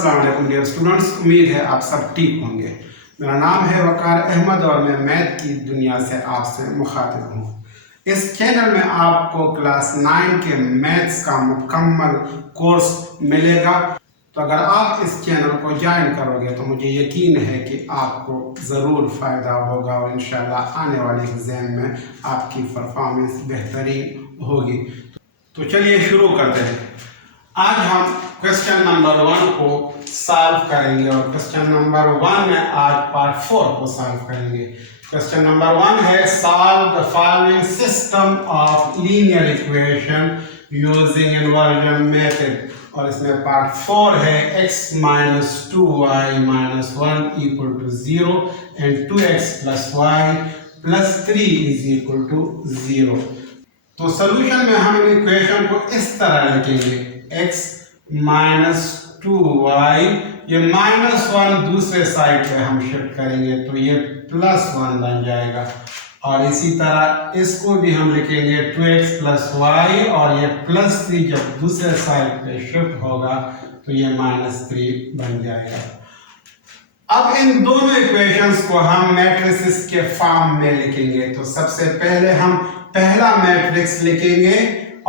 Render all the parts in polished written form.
अस्सलाम वालेकुम dear students, उम्मीद है आप सब ठीक होंगे। मेरा नाम है वकार अहमद और मैं मैथ की दुनिया से आपसे मुखातिब हूँ। इस चैनल में आपको क्लास 9 के मैथ्स का मुकम्मल कोर्स मिलेगा। तो अगर आप इस चैनल को ज्वाइन करोगे तो मुझे यकीन है कि आपको ज़रूर फ़ायदा होगा और इंशाल्लाह आने वाले एग्ज़ाम में आपकी परफॉर्मेंस बेहतरीन होगी। तो चलिए शुरू करते हैं। आज हम क्वेश्चन नंबर 1 को सॉल्व करेंगे और क्वेश्चन नंबर 1 में आज पार्ट 4 को सॉल्व करेंगे। क्वेश्चन नंबर 1 है solve the following system of linear equation using inversion method, और इसमें पार्ट 4 है x minus 2y minus 1 equal to 0 and 2x plus y plus 3 is equal to 0। तो solution में हम इन इक्वेशन को इस तरह लिखेंगे, x माइनस 2y, ये माइनस 1 दूसरे साइड पे हम शिफ्ट करेंगे तो ये प्लस 1 बन जाएगा, और इसी तरह इसको भी हम लिखेंगे 2x प्लस y, और ये प्लस 3 जब दूसरे साइड पे शिफ्ट होगा तो ये माइनस 3 बन जाएगा। अब इन दोनों इक्वेशंस को हम मैट्रिसेस के फॉर्म में लिखेंगे। तो सबसे पहले हम पहला मैट्रिक्स लिखेंगे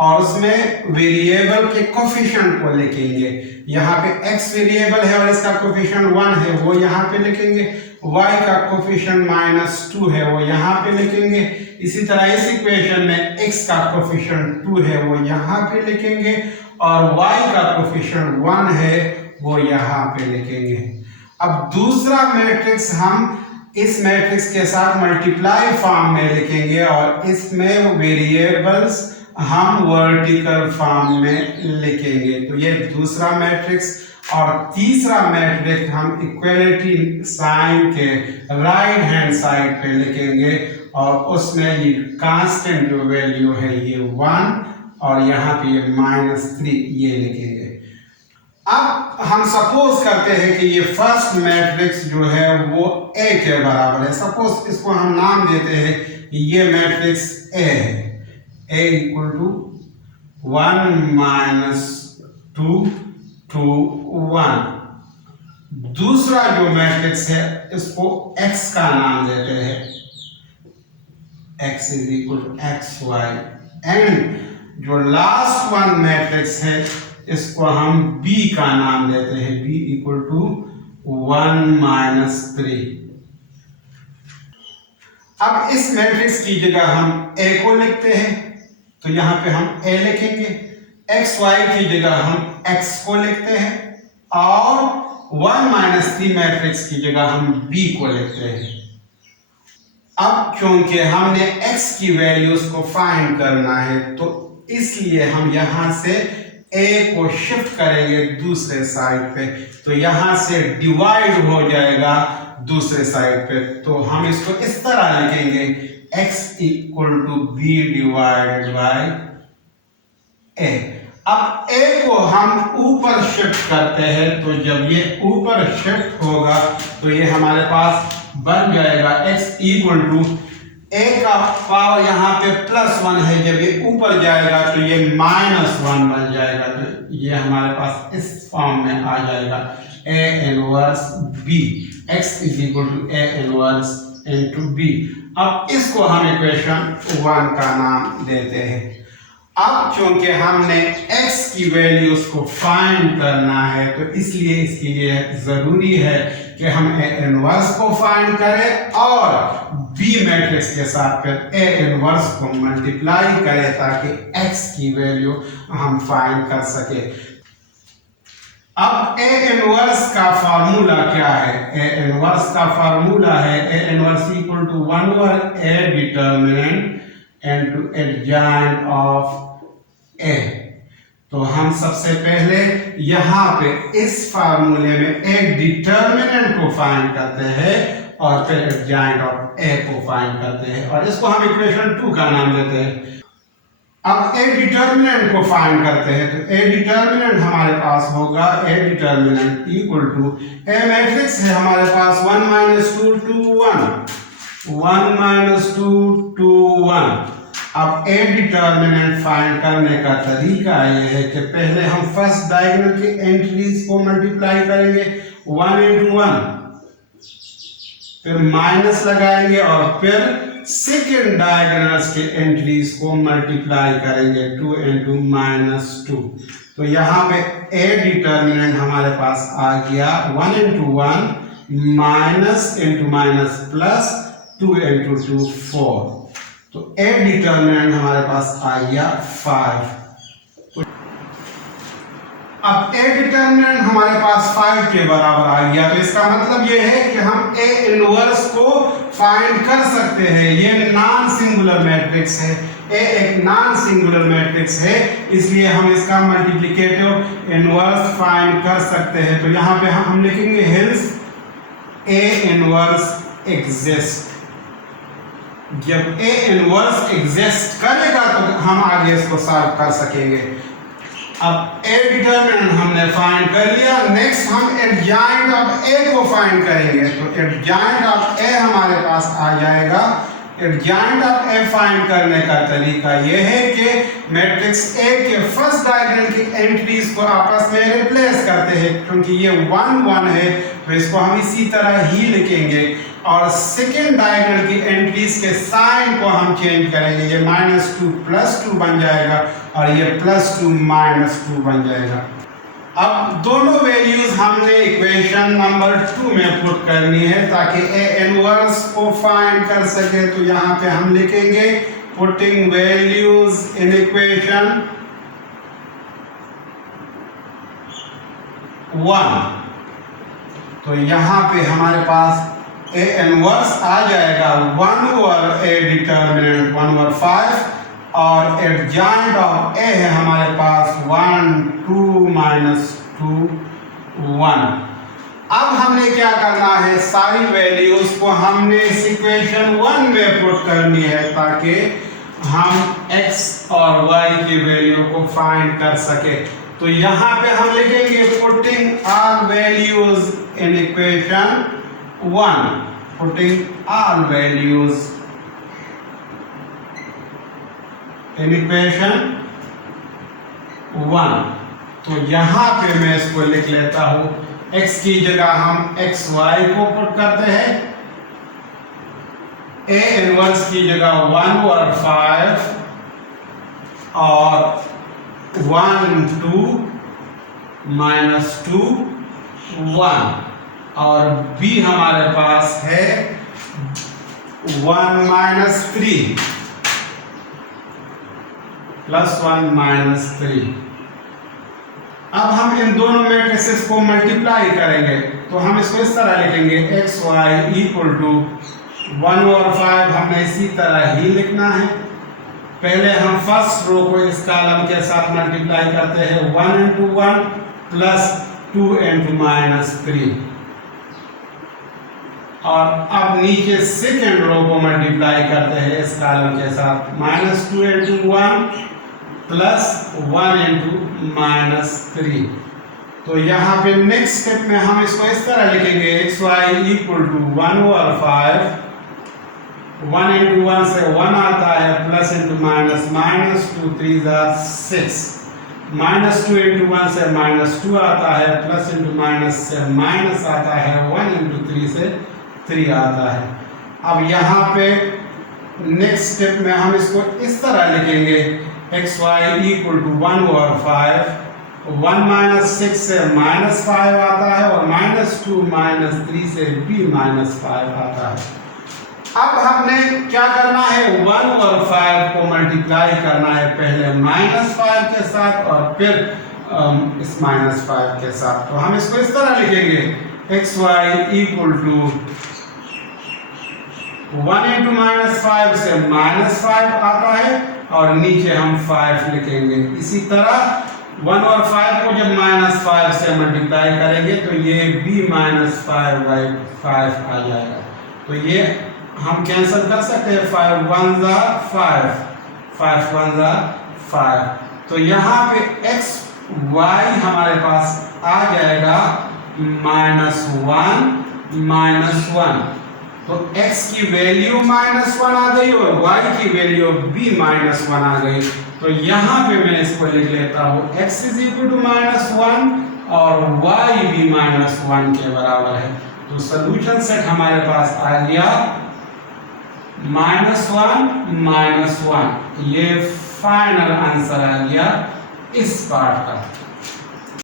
और उसमें वेरिएबल के कोफिशिएंट को लिखेंगे। यहाँ पे x वेरिएबल है और इसका कोफिशिएंट 1 है, वो यहाँ पे लिखेंगे। y का कोफिशिएंट -2 है, वो यहाँ पे लिखेंगे। इसी तरह इस इक्वेशन में x का कोफिशिएंट 2 है, वो यहाँ पे लिखेंगे, और y का कोफिशिएंट 1 है, वो यहाँ पे लिखेंगे। अब दूसरा मैट्रिक्स हम इस मैट्रिक्स के साथ मल्टीप्लाई फॉर्म में लिखेंगे और इसमें वेरिएबल्स हम वर्टिकल फॉर्म में लिखेंगे। तो ये दूसरा मैट्रिक्स, और तीसरा मैट्रिक्स हम इक्वलिटी साइन के राइट हैंड साइड पे लिखेंगे और उसमें ये कांस्टेंट जो वैल्यू है ये 1 और यहाँ पे ये -3 ये लिखेंगे। अब हम सपोज करते हैं कि ये फर्स्ट मैट्रिक्स जो है वो A के बराबर है। सपोज इसको हम नाम देते हैं, ये मैट्रिक्स A है, A इक्वल टू 1 माइनस 2 2 1। दूसरा जो मैट्रिक्स है इसको X का नाम देते हैं, X is equal to XY, and जो लास्ट वन मैट्रिक्स है इसको हम B का नाम देते हैं, B इक्वल टू 1 माइनस 3। अब इस मैट्रिक्स की जगह हम A को लिखते हैं, तो यहाँ पे हम A लिखेंगे। XY की जगह हम X को लिखते हैं, और 1 माइनस 3 मैट्रिक्स की जगह हम B को लिखते हैं। अब क्योंकि हमने X की वैल्यूज को फाइंड करना है तो इसलिए हम यहाँ से A को शिफ्ट करेंगे दूसरे साइड पे, तो यहाँ से डिवाइड हो जाएगा दूसरे साइड पे। तो हम इसको इस तरह लिखेंगे, x equal to b divided by a। अब a को हम ऊपर शिफ्ट करते हैं, तो जब ये ऊपर शिफ्ट होगा तो ये हमारे पास बन जाएगा x इक्वल टू a का पावर यहाँ पे +1 है, जब ये ऊपर जाएगा तो ये -1 बन जाएगा, तो ये हमारे पास इस फॉर्म में आ जाएगा a inverse b, x is equal to a inverse into b। अब इसको हम इक्वेशन 1 का नाम देते हैं। अब चूंकि हमने x की वैल्यूज को फाइंड करना है तो इसलिए इसके लिए जरूरी है कि हम a इनवर्स को फाइंड करें और b मैट्रिक्स के साथ फिर a इनवर्स को मल्टीप्लाई करें ताकि x की वैल्यू हम फाइंड कर सके। अब a इनवर्स का फार्मूला क्या है? a इनवर्स का फार्मूला है a inverse equal to 1 over a determinant into adjoint of a। तो हम सबसे पहले यहाँ पे इस फार्मूले में एक डिटर्मिनेंट को फाइंड करते हैं और फिर एडजॉइंट ऑफ a को फाइंड करते हैं, और इसको हम इक्वेशन 2 का नाम देते हैं। अब a डिटर्मिनेंट को फाइंड करते हैं, तो a डिटर्मिनेंट हमारे पास होगा a determinant equal to a matrix है हमारे पास 1 माइनस 2 2 1, 1 माइनस 2 2 1। अब ए डिटर्मिनेंट फाइंड करने का तरीका ये है कि पहले हम फर्स्ट डायगोनल की एंट्रीज को मल्टीप्लाई करेंगे 1 into 1, फिर माइनस लगाएंगे और फिर सेकेंड डायगोनल्स के एंट्रीज को मल्टीप्लाई करेंगे 2 into -2। तो यहाँ पे ए डिटर्मिनेंट हमारे पास आ गया 1 into 1 minus into minus plus 2 into 2 4। तो ए डिटर्मिनेंट हमारे पास आ गया 5। अब ए डिटर्मिनेंट हमारे पास 5 के बराबर आ गया, तो इसका मतलब ये है कि हम ए इनवर्स को फाइंड कर सकते हैं। ये नॉन सिंगुलर मैट्रिक्स है, ए एक नॉन सिंगुलर मैट्रिक्स है, इसलिए हम इसका मल्टीप्लिकेटिव इनवर्स फाइंड कर सकते हैं। तो यहाँ पे हम लिखेंगे हिंस ए इनवर्स एग्जिस्ट। जब ए इनवर्स एग्जिस्ट करेगा तो हम आगे इसको सॉल्व कर सकेंगे। अब ए डिटर्मिनेंट हमने फाइंड कर लिया, नेक्स्ट हम एडजॉइंट ऑफ ए को फाइंड करेंगे। तो एडजॉइंट ऑफ ए हमारे पास आ जाएगा। एडजॉइंट ऑफ ए फाइंड करने का तरीका यह है कि मैट्रिक्स ए के फर्स्ट डायगोनल की एंट्रीज को आपस में रिप्लेस करते हैं, क्योंकि ये 1 1 है तो इसको हम इसी तरह ही लिखेंगे, और सेकेंड डायगोनल की एंट्रीज के साइन को हम चेंज करेंगे। ये -2 +2 बन जाएगा और ये +2 -2 बन जाएगा। अब दोनों वैल्यूज हमने इक्वेशन नंबर 2 में पुट करनी है ताकि ए इनवर्स को फाइंड कर सके। तो यहाँ पे हम लिखेंगे पुटिंग वैल्यूज इन इक्वेशन 1। तो यहाँ पे हमारे पास ए इनवर्स आ जाएगा 1 ओवर ए डिटर्मिनेंट 1 ओवर 5, और एडजॉइंट ऑफ ए है हमारे पास 1 2 -2 1। अब हमने क्या करना है, सारी वैल्यूज को हमने इस इक्वेशन 1 में पुट करनी है ताकि हम x और y की वैल्यू को फाइंड कर सके। तो यहाँ पे हम लिखेंगे putting all values in equation 1, putting all values in equation 1। तो यहाँ पे मैं इसको लिख लेता हूँ, x की जगह हम xy को पुट करते हैं, a इनवर्स की जगह 1 ओवर 5 और 1 2 -2 1, और b हमारे पास है 1 -3 +1 -3। अब हम इन दोनों मैट्रिसेस को मल्टीप्लाई करेंगे, तो हम इसको इस तरह लिखेंगे xy = 1 ओवर 5। हमने इसी तरह ही लिखना है। पहले हम फर्स्ट रो को इस कॉलम के साथ मल्टीप्लाई करते हैं 1 into 1 +2 into -3, और अब नीचे सेकेंड रो को मल्टीप्लाई करते हैं इस कॉलम के साथ -2 into 1 +1 into -3। तो यहाँ पे नेक्स्ट स्टेप में हम इसको इस तरह लिखेंगे xy = 1 ओवर 5, 1 into 1 से 1 आता है, प्लस इंटू माइनस, -2 3 6, -2 into 1 से -2 आता है, प्लस इंटू माइनस से माइनस आता है, 1 into 3 से 3 आता है। अब यहाँ पे नेक्स्ट स्टेप में हम इसको इस तरह लिखेंगे xy = 1 ओवर 5, 1 - 6 से -5 आता है, और -2 -3 से भी -5 आता है। अब हमने क्या करना है, 1 ओवर 5 को मल्टीप्लाई करना है पहले -5 के साथ और फिर इस -5 के साथ। तो हम इसको इस तरह लिखेंगे xy = 1 into -5 से -5 आता है, और नीचे हम 5 लिखेंगे। इसी तरह 1 और 5 को जब -5 से मल्टीप्लाई करेंगे तो ये भी -5/5 आ जाएगा। तो ये हम कैंसिल कर सकते हैं, 5 1 5, 5 1 5। तो यहाँ पे x y हमारे पास आ जाएगा -1 -1, तो x की वैल्यू -1 आ गई और y की वैल्यू भी -1 आ गई। तो यहाँ पे मैं इसको लिख लेता हूँ x -1 और y भी -1 के बराबर है। तो सॉल्यूशन सेट हमारे पास आ गया -1 -1। ये फाइनल आंसर आ गया इस पार्ट का।